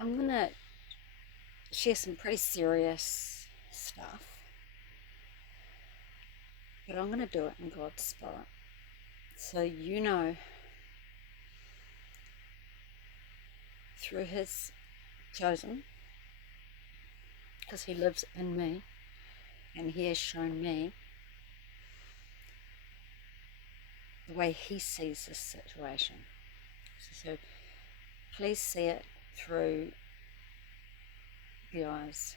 I'm going to share some pretty serious stuff, but I'm going to do it in God's Spirit. So you know, through His chosen, because He lives in me, and He has shown me the way He sees this situation. So please see it through the eyes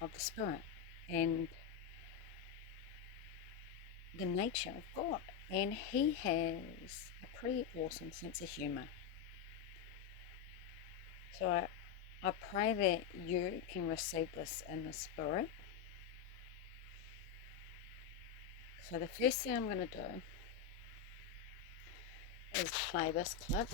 of the Spirit and the nature of God. And He has a pretty awesome sense of humour. So I pray that you can receive this in the Spirit. So the first thing I'm going to do is play this clip.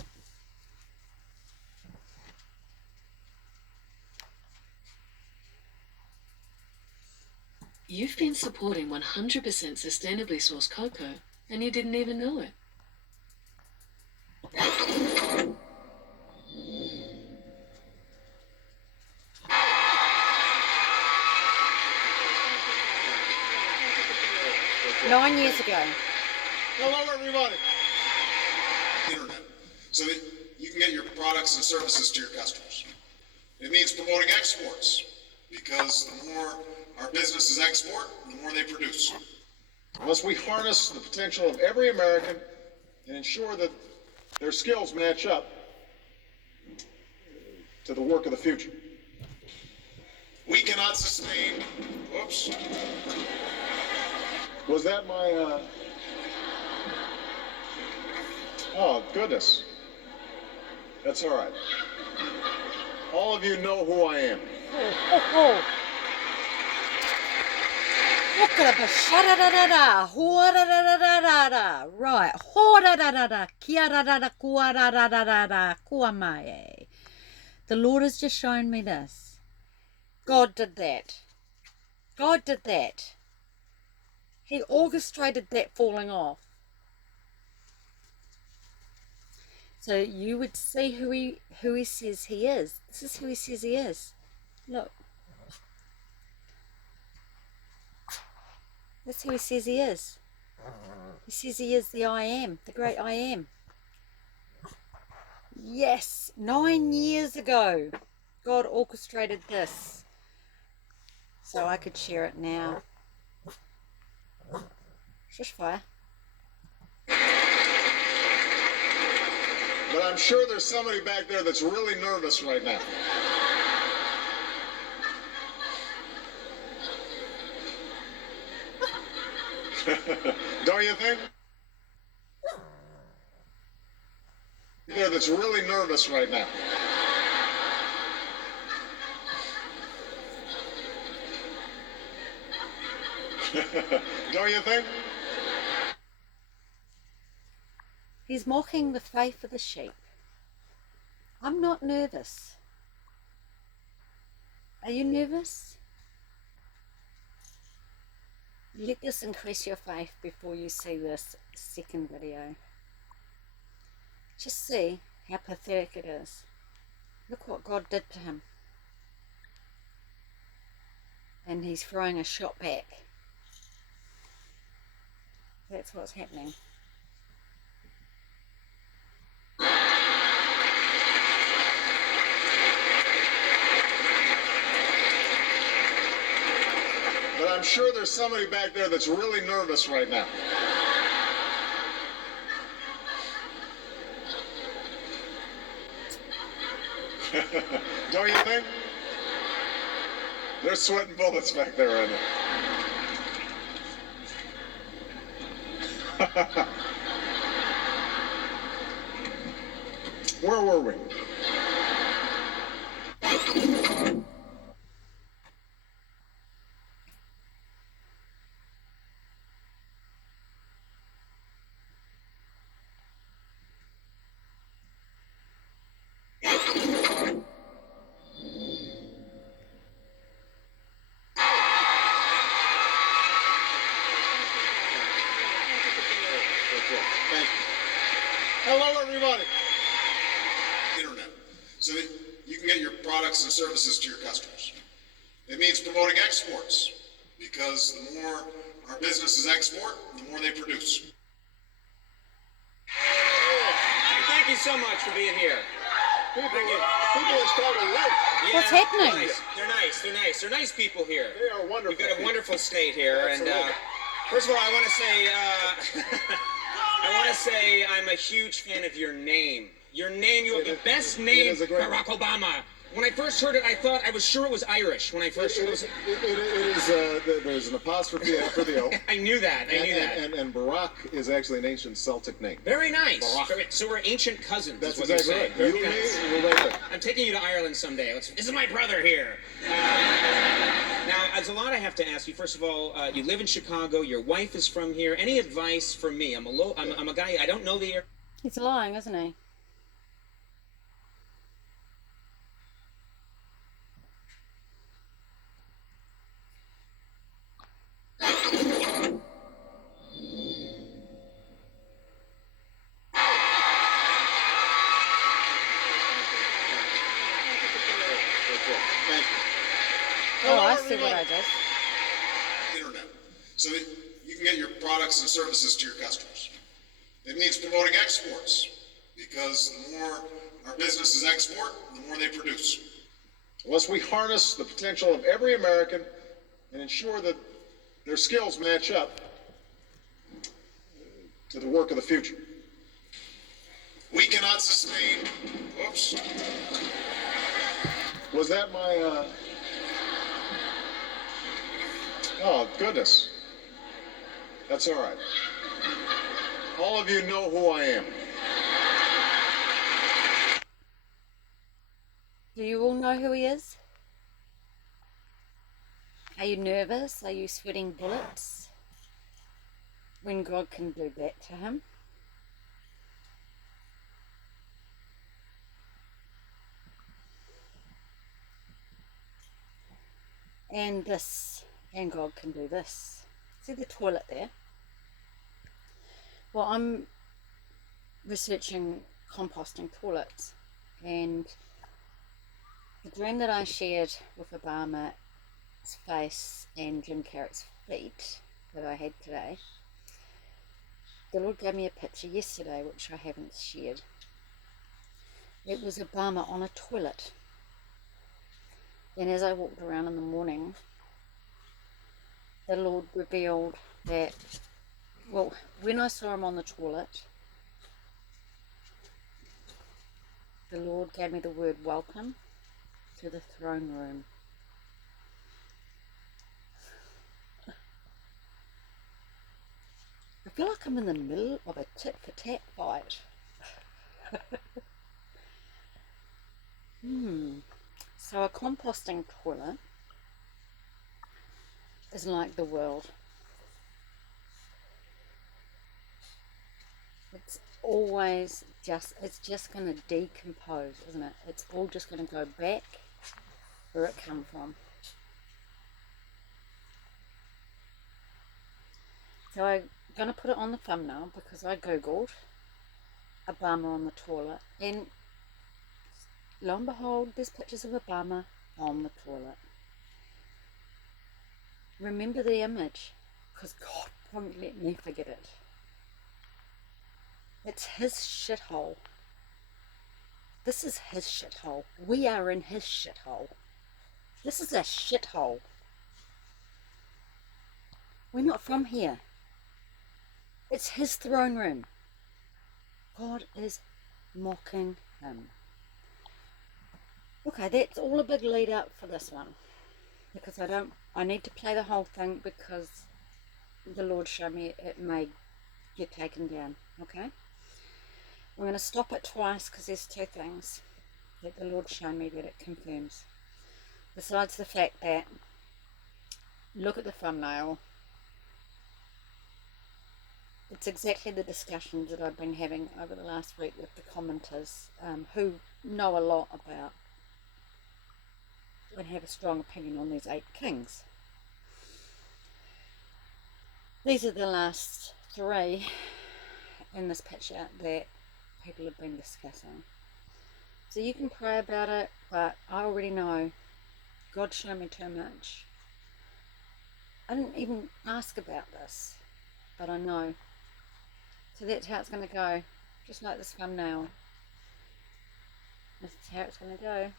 You've been supporting 100% sustainably sourced cocoa, and you didn't even know it. Nine years ago. Hello, everybody. Internet, so that you can get your products and services to your customers. It means promoting exports, because the more our businesses export, the more they produce. Unless we harness the potential of every American and ensure that their skills match up to the work of the future. We cannot sustain, whoops. Was that my, oh, goodness. That's all right. All of you know who I am. Oh. Right. The Lord has just shown me this. God did that. God did that. He orchestrated that falling off. So you would see who he says he is. This is who he says he is. Look. That's who he says he is. He says he is the I am, the great I am. Yes, 9 years ago, God orchestrated this. So I could share it now. Shush fire. But I'm sure there's somebody back there that's really nervous right now. Don't you think? Yeah, that's really nervous right now. Don't you think? He's mocking the faith of the sheep. I'm not nervous. Are you nervous? Let this increase your faith before you see this second video. Just see how pathetic it is. Look what God did to him. And he's throwing a shot back. That's what's happening. But I'm sure there's somebody back there that's really nervous right now. Don't you think? They're sweating bullets back there right now. Where were we? Thank you. Hello, everybody. Internet, so that you can get your products and services to your customers. It means promoting exports, because the more our businesses export, the more they produce. Thank you so much for being here. People are starting to live. Yeah, What's happening? They're nice people here. They are wonderful. We've got a wonderful state here, Absolutely. and first of all, I want to say, I'm a huge fan of your name. Your name, you have the best name, is a great Barack Obama. When I first heard it, I was sure it was Irish. When I first heard it, It is, there's an apostrophe after the O. I knew that. And Barack is actually an ancient Celtic name. Very nice. Barack. So we're ancient cousins. That's is what you're exactly saying. right. Very You and nice. me, we're right there. I'm taking you to Ireland someday. This is my brother here. Now, there's a lot I have to ask you. First of all, you live in Chicago. Your wife is from here. Any advice for me? I'm a guy. I don't know the area. He's lying, isn't he? Thank you. Oh, I see what I did. Internet, so that you can get your products and services to your customers. It means promoting exports, because the more our businesses export, the more they produce. Unless we harness the potential of every American and ensure that their skills match up to the work of the future. We cannot sustain, whoops, Was that my, Oh, goodness. That's all right. All of you know who I am. Do you all know who he is? Are you nervous? Are you sweating bullets? When God can do that to him? And this, and God can do this. See the toilet there? Well, I'm researching composting toilets, and the dream that I shared with Obama's face and Jim Carrey's feet that I had today, the Lord gave me a picture yesterday which I haven't shared. It was Obama on a toilet, and as I walked around in the morning, the Lord revealed that, well, when I saw him on the toilet, the Lord gave me the word welcome to the throne room. I feel like I'm in the middle of a tit-for-tat fight. So a composting toilet is like the world. It's just going to decompose, isn't it? It's all just going to go back where it come from. So I'm going to put it on the thumbnail because I googled Obama on the toilet, and lo and behold, there's pictures of Obama on the toilet. Remember the image, because God won't let me forget it. It's his shithole. This is his shithole. We are in his shithole. This is a shithole. We're not from here. It's his throne room. God is mocking him. Okay, that's all a big lead up for this one. Because I need to play the whole thing because the Lord showed me it may get taken down. Okay? I'm going to stop it twice because there's two things that the Lord showed me that it confirms. Besides the fact that, look at the thumbnail. It's exactly the discussions that I've been having over the last week with the commenters who know a lot about and have a strong opinion on these 8 kings. These are the last 3 in this picture that people have been discussing. So you can pray about it, but I already know God showed me too much. I didn't even ask about this, but I know. So that's how it's going to go. Just like this thumbnail. This is how it's going to go.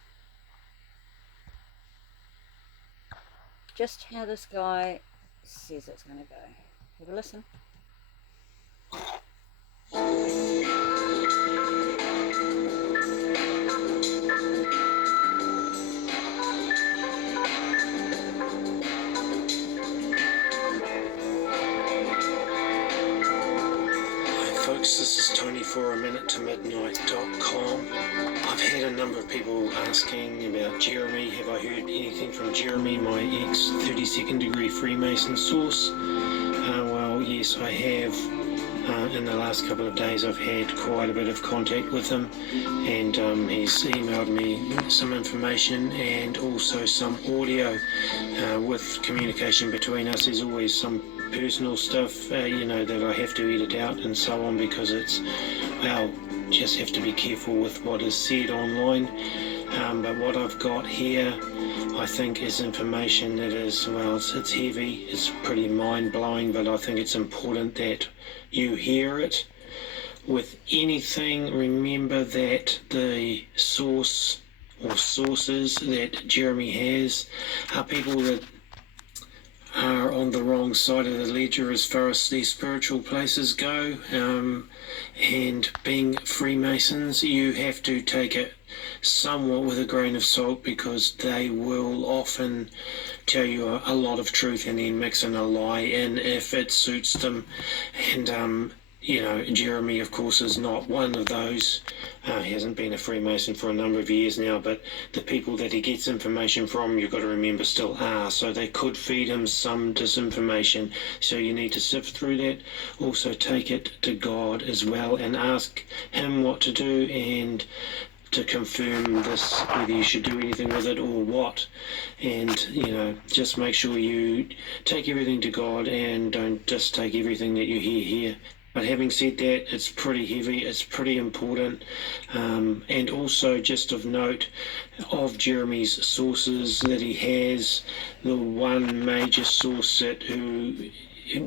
Just how this guy says it's going to go. Have a listen. Folks, this is Tony for aminutetomidnight.com. I've had a number of people asking about Jeremy. Have I heard anything from Jeremy, my ex 32nd degree Freemason source? Well, yes, I have. In the last couple of days I've had quite a bit of contact with him, and he's emailed me some information and also some audio. With communication between us, there's always some personal stuff, that I have to edit out and so on, because it's, just have to be careful with what is said online. But what I've got here, I think, is information that is, it's heavy, it's pretty mind-blowing, but I think it's important that you hear it. With anything, remember that the source or sources that Jeremy has are people that are on the wrong side of the ledger as far as these spiritual places go, and being Freemasons, you have to take it somewhat with a grain of salt, because they will often tell you a lot of truth and then mix in a lie in if it suits them. And Jeremy, of course, is not one of those. He hasn't been a Freemason for a number of years now, but the people that he gets information from, you've got to remember, still are. So they could feed him some disinformation. So you need to sift through that. Also take it to God as well and ask him what to do, and to confirm this, whether you should do anything with it or what. And just make sure you take everything to God and don't just take everything that you hear here. But having said that, it's pretty heavy, it's pretty important. And also, just of note, of Jeremy's sources that he has, the one major source who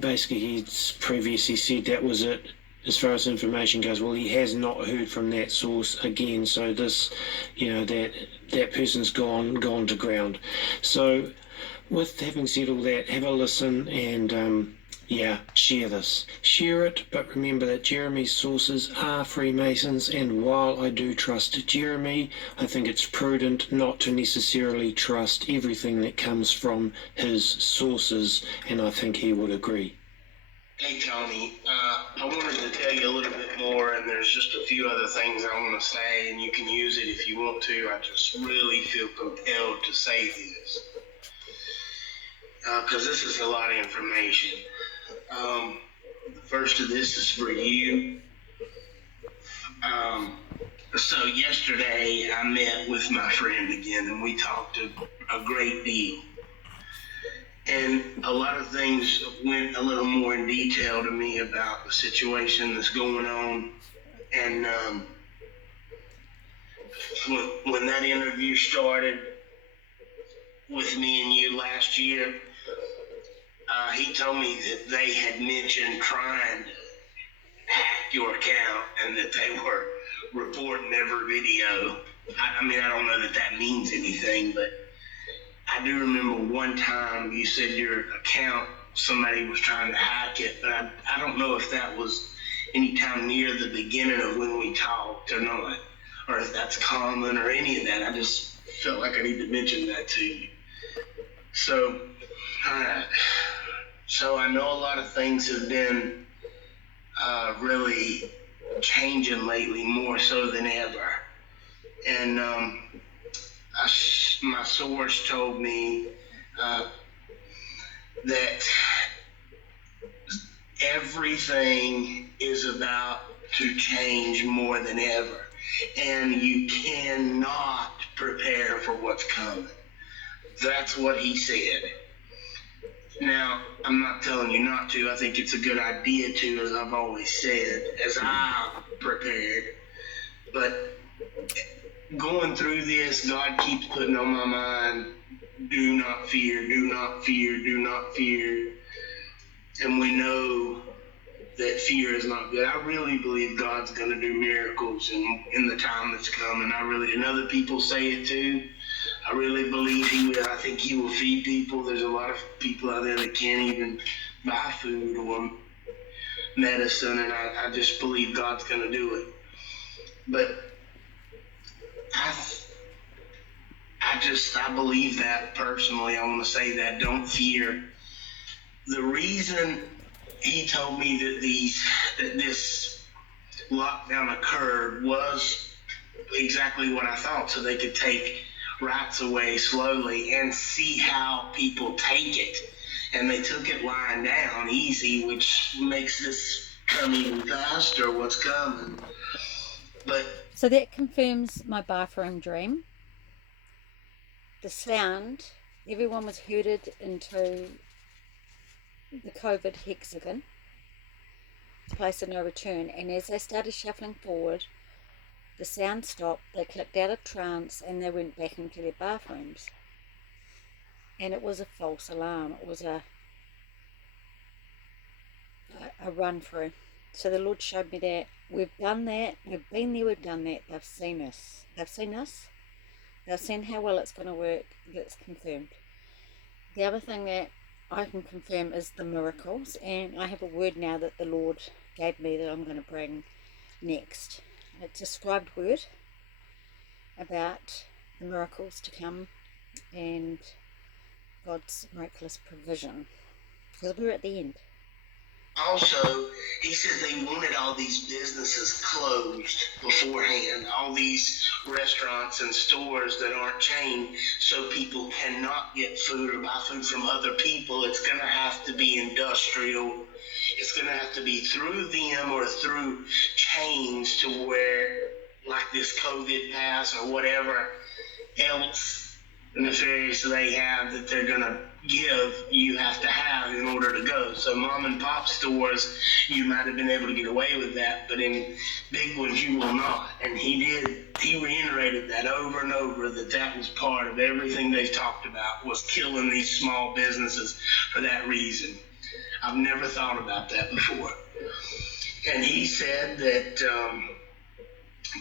basically he's previously said that was it as far as information goes. Well, he has not heard from that source again, so this, that person's gone to ground. So with having said all that, have a listen and share this. Share it, but remember that Jeremy's sources are Freemasons, and while I do trust Jeremy, I think it's prudent not to necessarily trust everything that comes from his sources, and I think he would agree. Hey Tony, I wanted to tell you a little bit more, and there's just a few other things I want to say, and you can use it if you want to. I just really feel compelled to say this, because this is a lot of information. The first of this is for you. So yesterday I met with my friend again, and we talked a great deal. And a lot of things went a little more in detail to me about the situation that's going on. And when that interview started with me and you last year, he told me that they had mentioned trying to hack your account and that they were reporting every video. I don't know that means anything, but I do remember one time you said your account, somebody was trying to hack it, but I don't know if that was any time near the beginning of when we talked or not, or if that's common or any of that. I just felt like I need to mention that to you. So, alright. So I know a lot of things have been really changing lately, more so than ever. And my source told me that everything is about to change more than ever, and you cannot prepare for what's coming. That's what he said. Now, I'm not telling you not to. I think it's a good idea to, as I've always said, as I prepared. But going through this, God keeps putting on my mind, do not fear, do not fear, do not fear. And we know that fear is not good. I really believe God's going to do miracles in the time that's coming. And other people say it too. I really believe he will. I think he will feed people. There's a lot of people out there that can't even buy food or medicine, and I just believe God's going to do it. But I believe that personally. I want to say that. Don't fear. The reason he told me that this lockdown occurred was exactly what I thought, so they could take rights away slowly and see how people take it. And they took it lying down easy, which makes this come even faster, what's coming. But So that confirms my bathroom dream. The sound, everyone was herded into the COVID hexagon, place of no return, and as they started shuffling forward, the sound stopped, they clicked out of trance, and they went back into their bathrooms. And it was a false alarm. It was a run through. So the Lord showed me that. We've done that. We've been there. We've done that. They've seen us. They've seen us. They've seen how well it's going to work. That's confirmed. The other thing that I can confirm is the miracles. And I have a word now that the Lord gave me that I'm going to bring next. It's a scribed word about the miracles to come and God's miraculous provision, because we're at the end. also, he said they wanted all these businesses closed beforehand, all these restaurants and stores that aren't chained, so people cannot get food or buy food from other people. It's going to have to be industrial. It's going to have to be through them or through chains to where, like this COVID pass or whatever else nefarious they have that they're going to give, you have to have in order to go. So mom and pop stores, you might have been able to get away with that, but in big ones you will not. And he reiterated that over and over, that was part of everything they've talked about, was killing these small businesses for that reason. I've never thought about that before. And he said that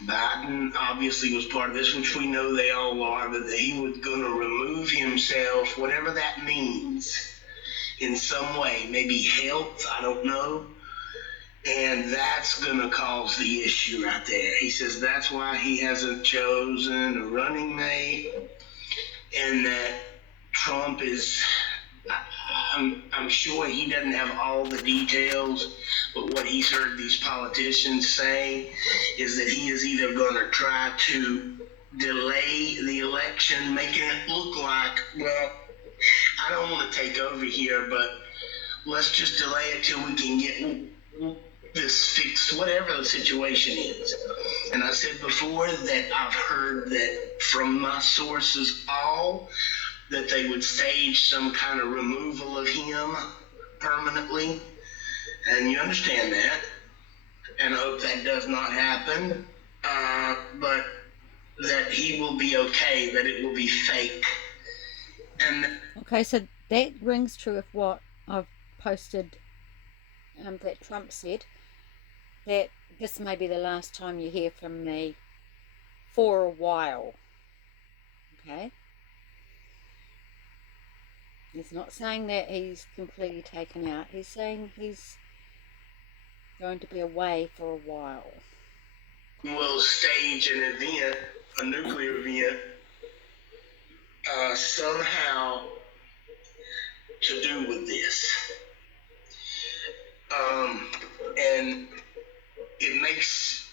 Biden obviously was part of this, which we know they all are, but that he was going to remove himself, whatever that means, in some way, maybe health, I don't know, and that's going to cause the issue right there. He says that's why he hasn't chosen a running mate, and that Trump is, I'm sure he doesn't have all the details, but what he's heard these politicians say is that he is either going to try to delay the election, making it look like, well, I don't want to take over here, but let's just delay it till we can get this fixed, whatever the situation is. And I said before that I've heard that from my sources all, that they would stage some kind of removal of him permanently. And you understand that. And I hope that does not happen. But that he will be okay, that it will be fake. And Okay, so that rings true with what I've posted that Trump said, that this may be the last time you hear from me for a while. Okay? He's not saying that he's completely taken out. He's saying he's going to be away for a while. will stage an event, a nuclear event, somehow to do with this. And it makes,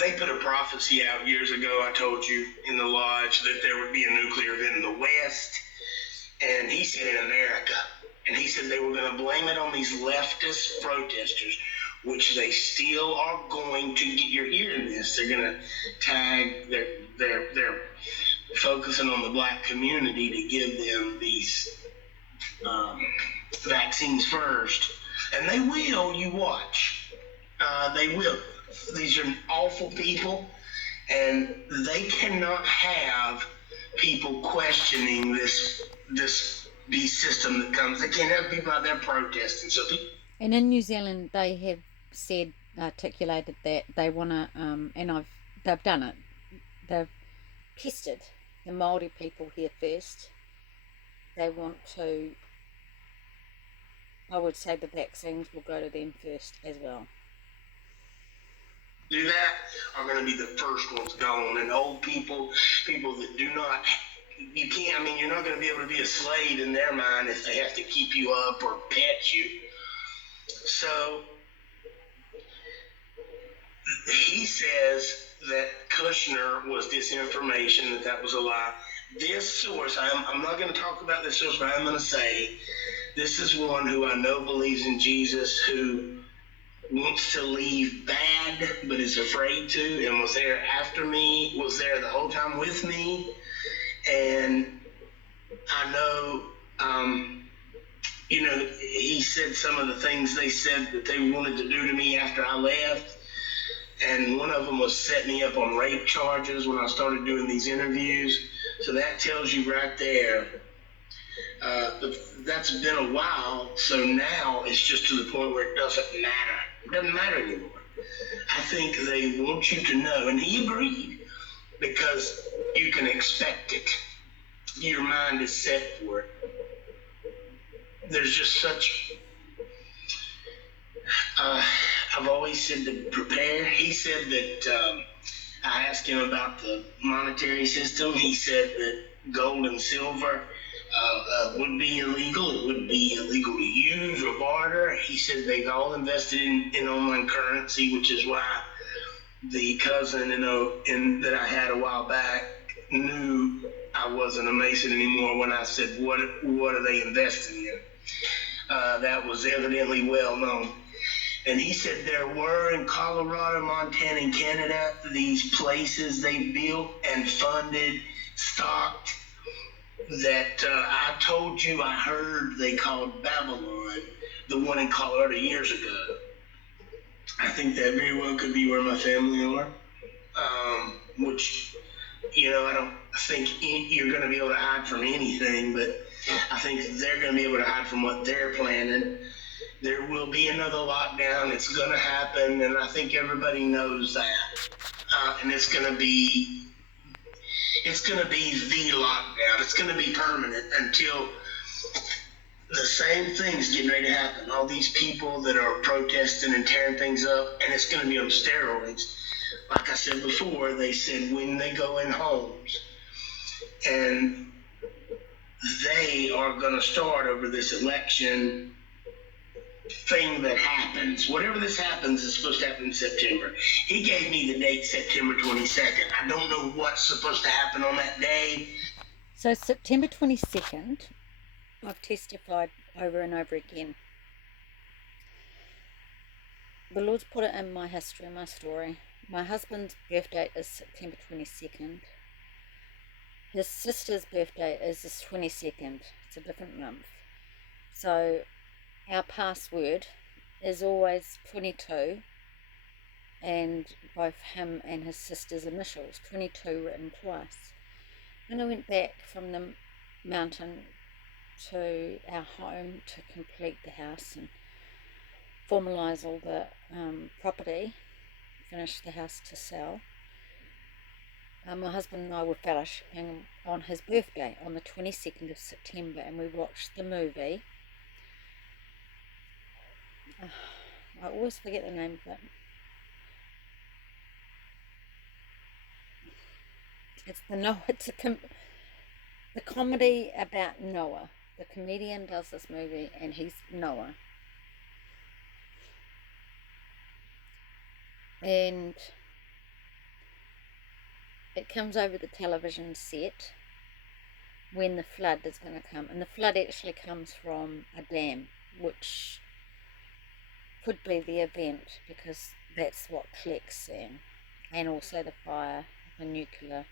they put a prophecy out years ago, I told you, in the lodge, that there would be a nuclear event in the West, and he said in America. And he said they were going to blame it on these leftist protesters, which they still are going to get. You're hearing this. They're going to tag, they're focusing on the black community to give them these vaccines first. And they will, you watch. They will. these are awful people, and they cannot have people questioning this beast system that comes. They can't have people out there protesting. So And in New Zealand, they have said, articulated that they want to, they've done it. They've tested the Māori people here first. They want to, I would say the vaccines will go to them first as well. do that are going to be the first ones gone, and old people that do not, you can't, I mean, you're not going to be able to be a slave in their mind if they have to keep you up or pet you. So he says that Kushner was disinformation, that was a lie. This source, I'm not going to talk about this source, but I'm going to say this is one who I know believes in Jesus, who wants to leave bad but is afraid to, and was there after me, was there the whole time with me. And I know, he said some of the things they said that they wanted to do to me after I left. And one of them was set me up on rape charges when I started doing these interviews. So that tells you right there. But that's been a while, so now it's just to the point where it doesn't matter. It doesn't matter anymore. I think they want you to know, and he agreed, because you can expect it. Your mind is set for it. There's just such... I've always said to prepare. He said that I asked him about the monetary system. He said that gold and silver would be illegal. It would be illegal to use or barter. He said they've all invested in online currency, which is why the cousin that I had a while back knew I wasn't a Mason anymore when I said, what are they investing in? That was evidently well known. And he said there were in Colorado, Montana, and Canada, these places they built and funded, stocked, that I told you I heard they called Babylon, the one in Colorado years ago. I think that very well could be where my family are, which, I don't think you're going to be able to hide from anything, but I think they're going to be able to hide from what they're planning. There will be another lockdown. It's going to happen, and I think everybody knows that. And it's going to be the lockdown. It's going to be permanent until the same thing's getting ready to happen. All these people that are protesting and tearing things up, and it's going to be on steroids. Like I said before, they said when they go in homes, and they are going to start over this election thing that happens. Whatever this happens is supposed to happen in September. He gave me the date September 22nd. I don't know what's supposed to happen on that day. So September 22nd, I've testified over and over again. The Lord's put it in my history, my story. My husband's birthday is September 22nd. His sister's birthday is the 22nd. It's a different month. So our password is always 22, and both him and his sister's initials, 22 written twice. When I went back from the mountain to our home to complete the house and formalise all the property, finish the house to sell, my husband and I were fellowshipping on his birthday on the 22nd of September, and we watched the movie. I always forget the name of it. It's the comedy about Noah. The comedian does this movie, and he's Noah. And it comes over the television set when the flood is going to come. And the flood actually comes from a dam, which could be the event, because that's what collects sand. And also the fire, the nuclear,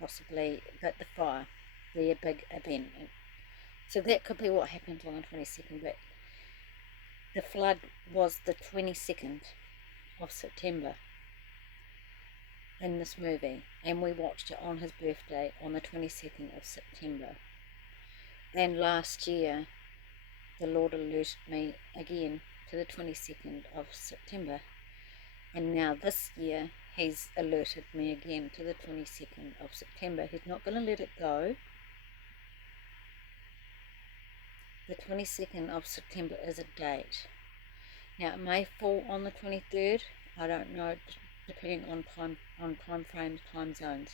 possibly, but the fire, the big event. So that could be what happened on the 22nd, but the flood was the 22nd of September in this movie, and we watched it on his birthday on the 22nd of September. And last year the Lord alerted me again to the 22nd of September, and now this year he's alerted me again to the 22nd of September. He's not going to let it go. The 22nd of September is a date. Now it may fall on the 23rd, I don't know, depending on time frames, time zones.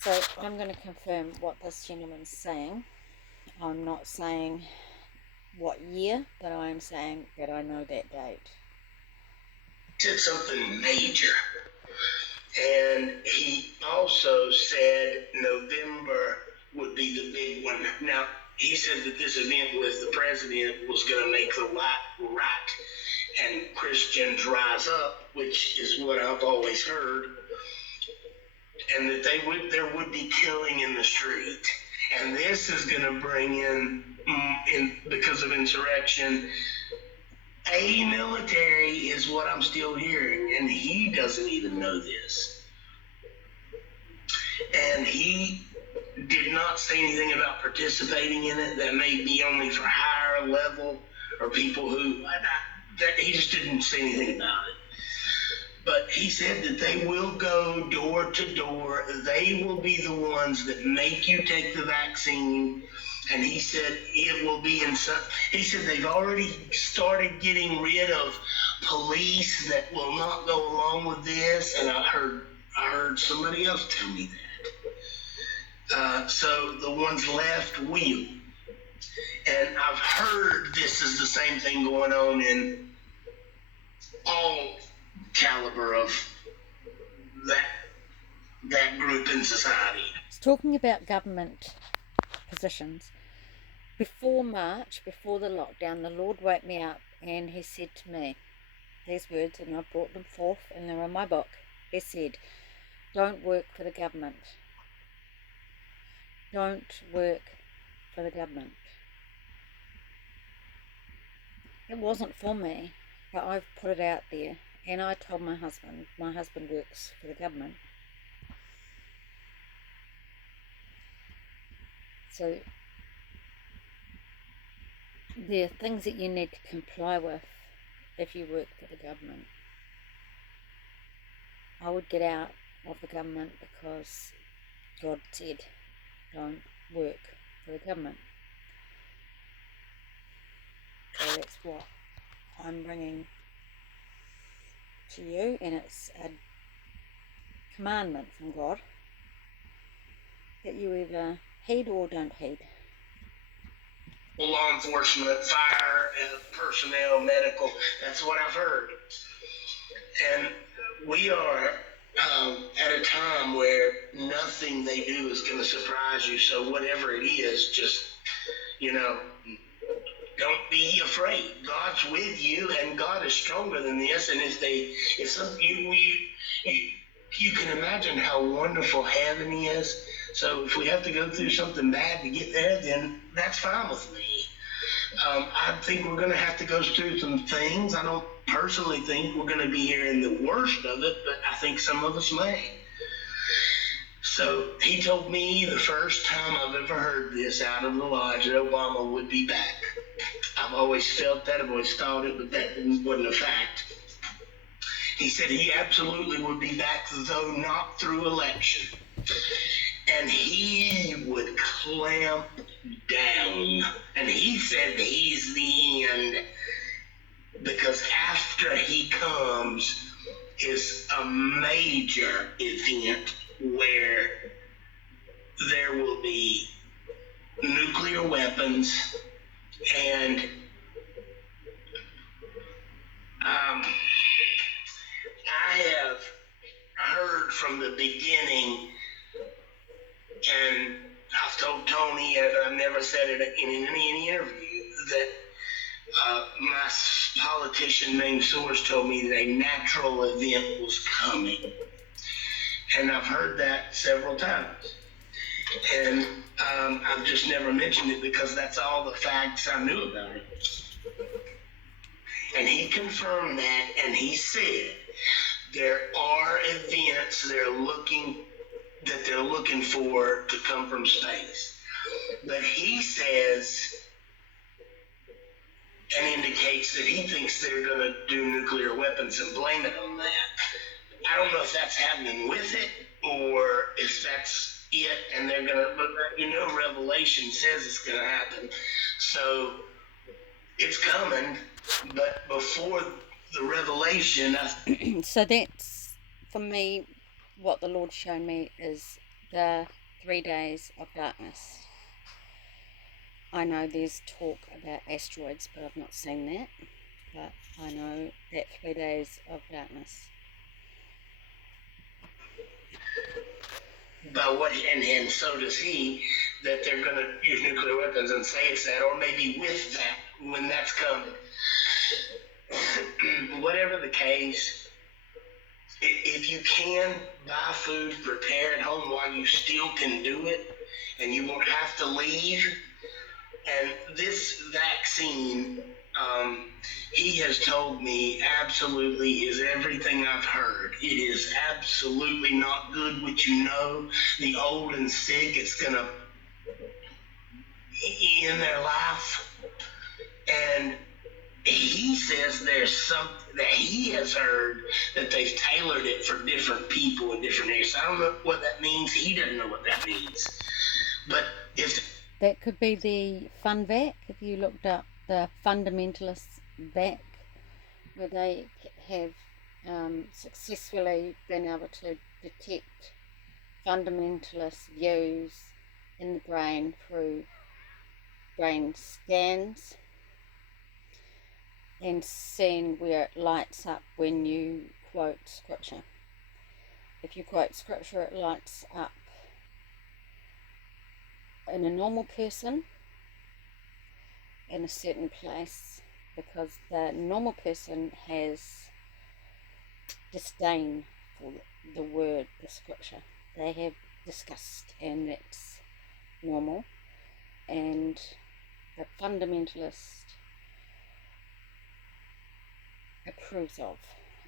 So I'm going to confirm what this gentleman's saying. I'm not saying what year, but I am saying that I know that date. Said something major. And he also said November would be the big one. Now, he said that this event with the president was going to make the right and Christians rise up, which is what I've always heard, and that there would be killing in the street. And this is going to bring in, because of insurrection, a military is what I'm still hearing, and he doesn't even know this. And he did not say anything about participating in it. That may be only for higher level or people who, he just didn't say anything about it. But he said that they will go door to door. They will be the ones that make you take the vaccine. And he said it will be in some, he said they've already started getting rid of police that will not go along with this. And I heard somebody else tell me that. So the ones left will. And I've heard this is the same thing going on in all caliber of that group in society. It's talking about government positions. Before March, before the lockdown, the Lord woke me up and he said to me these words, and I brought them forth and they're in my book. He said, don't work for the government. Don't work for the government. It wasn't for me, but I've put it out there. And I told my husband works for the government. So there are things that you need to comply with if you work for the government. I would get out of the government because God said, don't work for the government. So that's what I'm bringing to you, and it's a commandment from God that you either heed or don't heed. Law enforcement, fire, personnel, medical, that's what I've heard. And we are at a time where nothing they do is going to surprise you, so whatever it is, just, don't be afraid. God's with you, and God is stronger than this. And you can imagine how wonderful heaven is. So if we have to go through something bad to get there, then that's fine with me. I think we're going to have to go through some things. I don't personally think we're going to be hearing the worst of it, but I think some of us may. So he told me the first time I've ever heard this out of the lodge that Obama would be back. I've always felt that, I've always thought it, but that wasn't a fact. He said he absolutely would be back, though not through election. And he would clamp down. And he said he's the end, because after he comes is a major event where there will be nuclear weapons, and I have heard from the beginning, and I've told Tony, and I've never said it in any interview, that my politician named source told me that a natural event was coming. And I've heard that several times. And I've just never mentioned it because that's all the facts I knew about it. And he confirmed that, and he said there are events they're looking for to come from space. But he says and indicates that he thinks they're going to do nuclear weapons and blame it on that. I don't know if that's happening with it or if that's it, and they're going to, but Revelation says it's going to happen. So it's coming, but before the revelation, So that's, for me, what the Lord's shown me is the 3 days of darkness. I know there's talk about asteroids, but I've not seen that. But I know that 3 days of darkness. But what, and so does he, that they're going to use nuclear weapons and say it's that, or maybe with that, when that's coming. Whatever the case, if you can buy food, prepare at home while you still can do it, and you won't have to leave. And this vaccine, he has told me absolutely is everything I've heard. It is absolutely not good, which the old and sick, it's going to end their life. And he says there's something that he has heard that they've tailored it for different people in different areas. I don't know what that means. He doesn't know what that means. But if that could be the fun vac, if you looked up the fundamentalist vac, where they have successfully been able to detect fundamentalist views in the brain through brain scans and seeing where it lights up when you quote scripture. If you quote scripture, it lights up in a normal person in a certain place, because the normal person has disdain for the word, the scripture. They have disgust, and that's normal. And the fundamentalist approves of,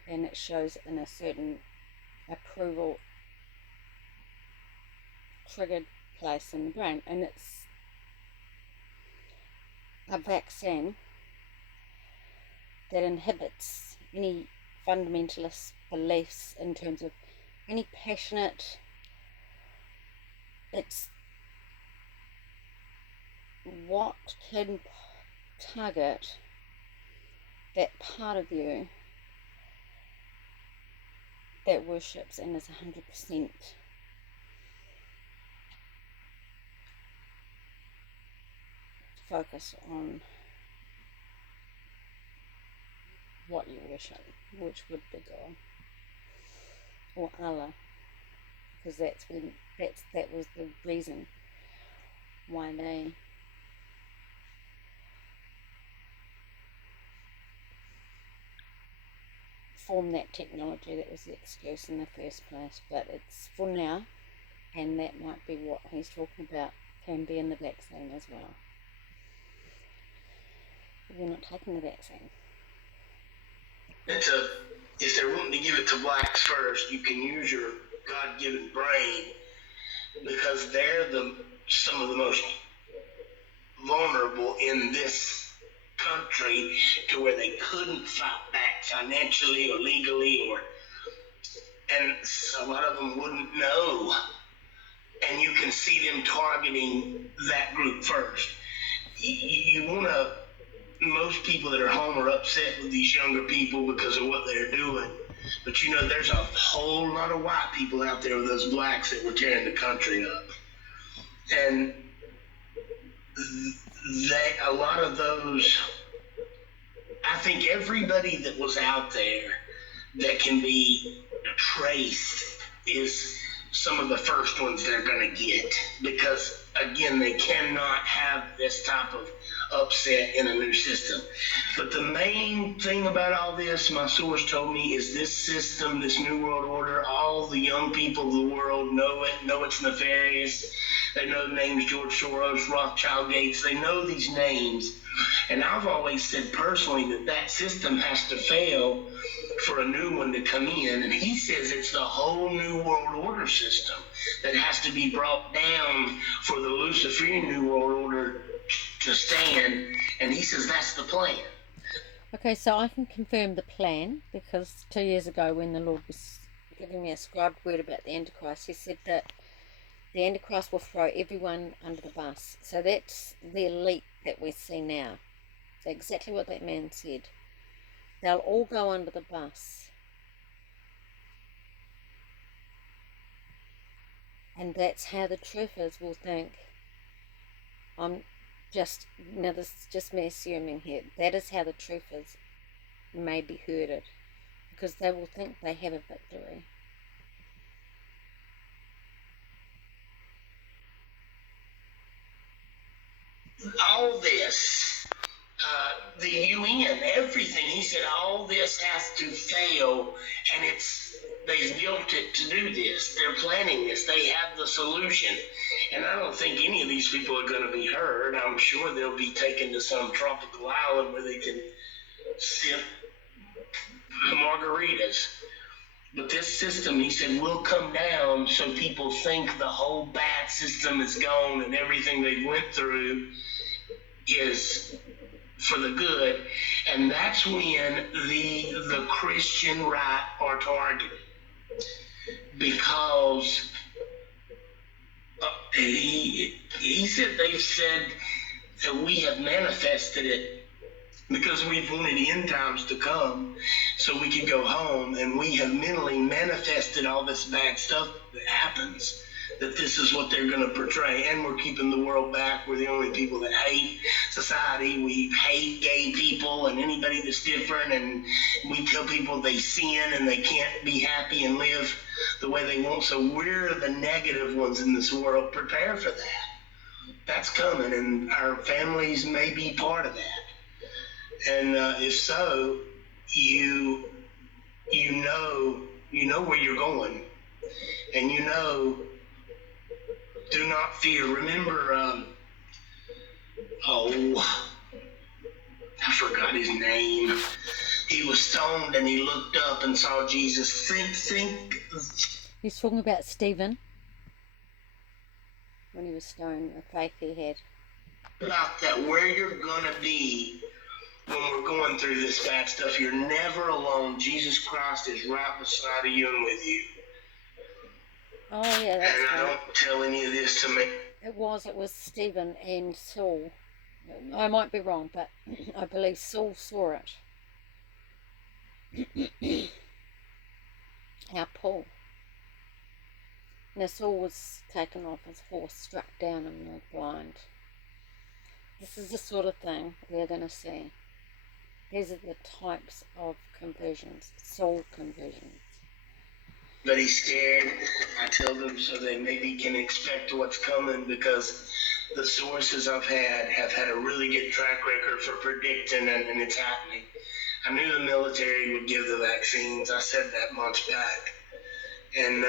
and it shows in a certain approval triggered place in the brain, and it's a vaccine that inhibits any fundamentalist beliefs in terms of any passionate, it's what can target that part of you that worships and is 100% focus on what you worship, which would be God or Allah, because that was the reason why they formed that technology. That was the excuse in the first place, but it's for now, and that might be what he's talking about, can be in the vaccine as well. We're not taking the vaccine. If they're wanting to give it to blacks first, you can use your God-given brain, because they're some of the most vulnerable in this country, to where they couldn't fight back financially or legally, and a lot of them wouldn't know. And you can see them targeting that group first. You want to. Most people that are home are upset with these younger people because of what they're doing. But there's a whole lot of white people out there with those blacks that were tearing the country up. And a lot of those, I think everybody that was out there that can be traced is some of the first ones they're going to get. Because, again, they cannot have this type of upset in a new system. But the main thing about all this, my source told me, is this system, this New World Order, all the young people of the world know it's nefarious. They know the names George Soros, Rothschild, Gates. They know these names, And I've always said personally that that system has to fail for a new one to come in. And he says it's the whole new world order system that has to be brought down for the Luciferian new world order to stand. And he says that's the plan. Okay, so I can confirm the plan, because 2 years ago when the Lord was giving me a scribed word about the Antichrist, he said that the Antichrist will throw everyone under the bus. So that's the elite that we see now. So exactly what that man said. They'll all go under the bus. And that's how the truthers will think. Now this is just me assuming here. That is how the truthers may be herded. Because they will think they have a victory. All this, the UN, everything, he said all this has to fail, and they've built it to do this. They're planning this. They have the solution. And I don't think any of these people are going to be heard. I'm sure they'll be taken to some tropical island where they can sip margaritas. But this system, he said, will come down so people think the whole bad system is gone and everything they went through is for the good. And that's when the Christian right are targeted. Because he said, they've said that we have manifested it because we've wanted end times to come so we can go home, and we have mentally manifested all this bad stuff that happens, that this is what they're going to portray, and we're keeping the world back. We're the only people that hate society. We hate gay people and anybody that's different, and we tell people they sin and they can't be happy and live the way they want. So we're the negative ones in this world. Prepare for that. That's coming, and our families may be part of that. And if so, you know where you're going, and do not fear. Remember, I forgot his name. He was stoned and he looked up and saw Jesus. Think. He's talking about Stephen when he was stoned, the faith he had. About that, where you're gonna be when we're going through this bad stuff. You're never alone. Jesus Christ is right beside of you and with you. Oh yeah, that's and I right. don't tell any of this to me. It was Stephen and Saul. I might be wrong, but I believe Saul saw it. How Paul. Now Saul was taken off his horse, struck down and made blind. This is the sort of thing we're going to see. These are the types of conversions, soul conversions. But he's scared. I tell them so they maybe can expect what's coming, because the sources I've have had a really good track record for predicting, and it's happening. I knew the military would give the vaccines. I said that months back. And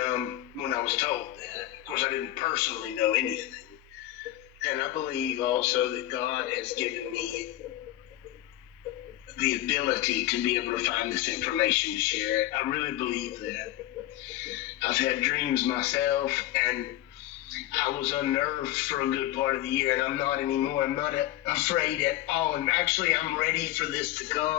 when I was told that, of course I didn't personally know anything. And I believe also that God has given me the ability to be able to find this information to share it. I really believe that. I've had dreams myself, and I was unnerved for a good part of the year, and I'm not anymore. I'm not afraid at all. And actually, I'm ready for this to come.